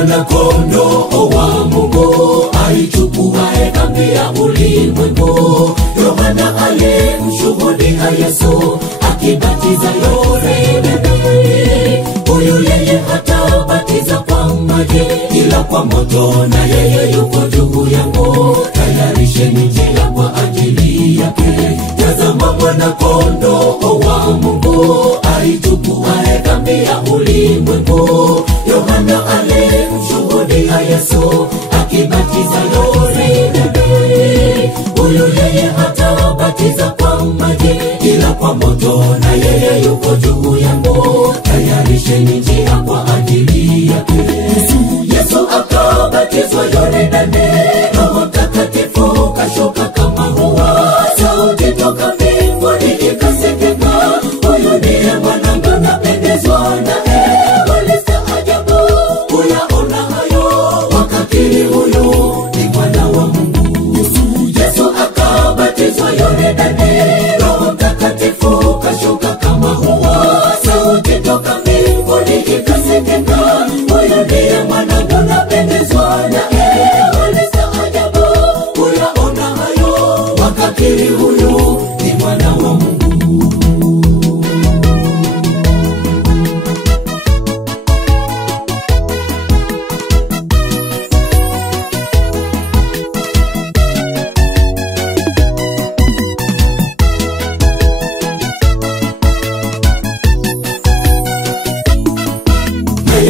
mwana kondoo wa Mungu aichukuaye dhambi ya ulimwengu. Yohana alimshuhudia Yesu akibatiza Yordani. Huyu yeye hatabatiza kwa maji ila kwa moto, na yeye yuko juu yangu. Tayarisheni njia kwa ajili yake. Tazama mwana kondoo wa Mungu aichukuaye dhambi ya ulimwengu. Yohana alimshuhudia Yesu akibatiza Yordani. Huyu yeye hatabatiza kwa maji ila kwa moto, na yeye yuko juu yangu. Tayarisheni njia kwa ajili yake. Yesu akabatizwa Yordani. Roho Mtakatifu kashuka kama hua. Sauti toka mbinguni ikasikika, huyu ndiye mwanangu napendezwa naye. Walistaajabu kuyaona hayo, wakakiri huyu ni mwana wa Mungu. Yesu akabatizwa Yordani. Roho Mtakatifu kashuka kama hua. Sauti toka mbinguni ikasikika, huyu ndiye mwanangu napendezwa naye. Walistaajabu kuyaona hayo, wakakiri huyu ni mwana wa Mungu.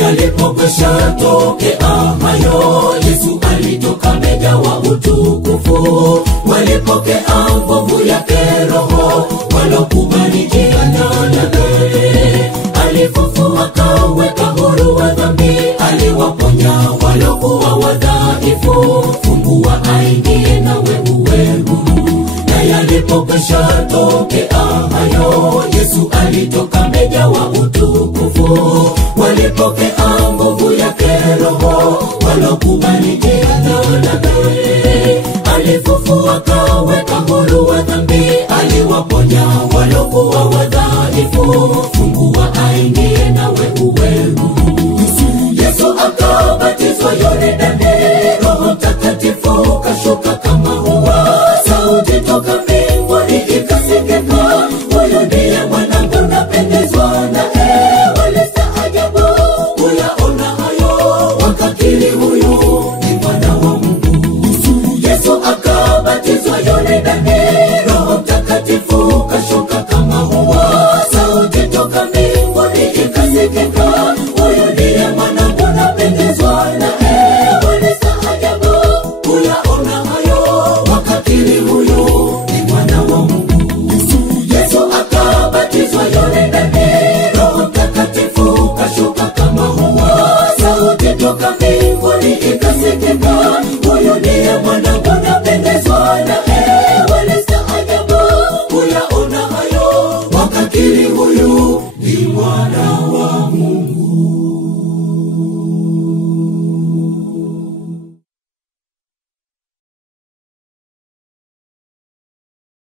Alipokwisha tokea hayo, Yesu alitoka amejawa utukufu. Walipokea nguvu yake Roho walokubali jina lake. Alifufua akaweka huru wa dhambi, aliwaponya walokuwa wadhaifu. Fungua aingie nawe uwe huru. Na alipokwisha tokea hayo, Yesu alitoka amejawa utukufu. Walipokea nguvu yake Roho walokubali jina lake. Alifufua akaweka huru wa dhambi,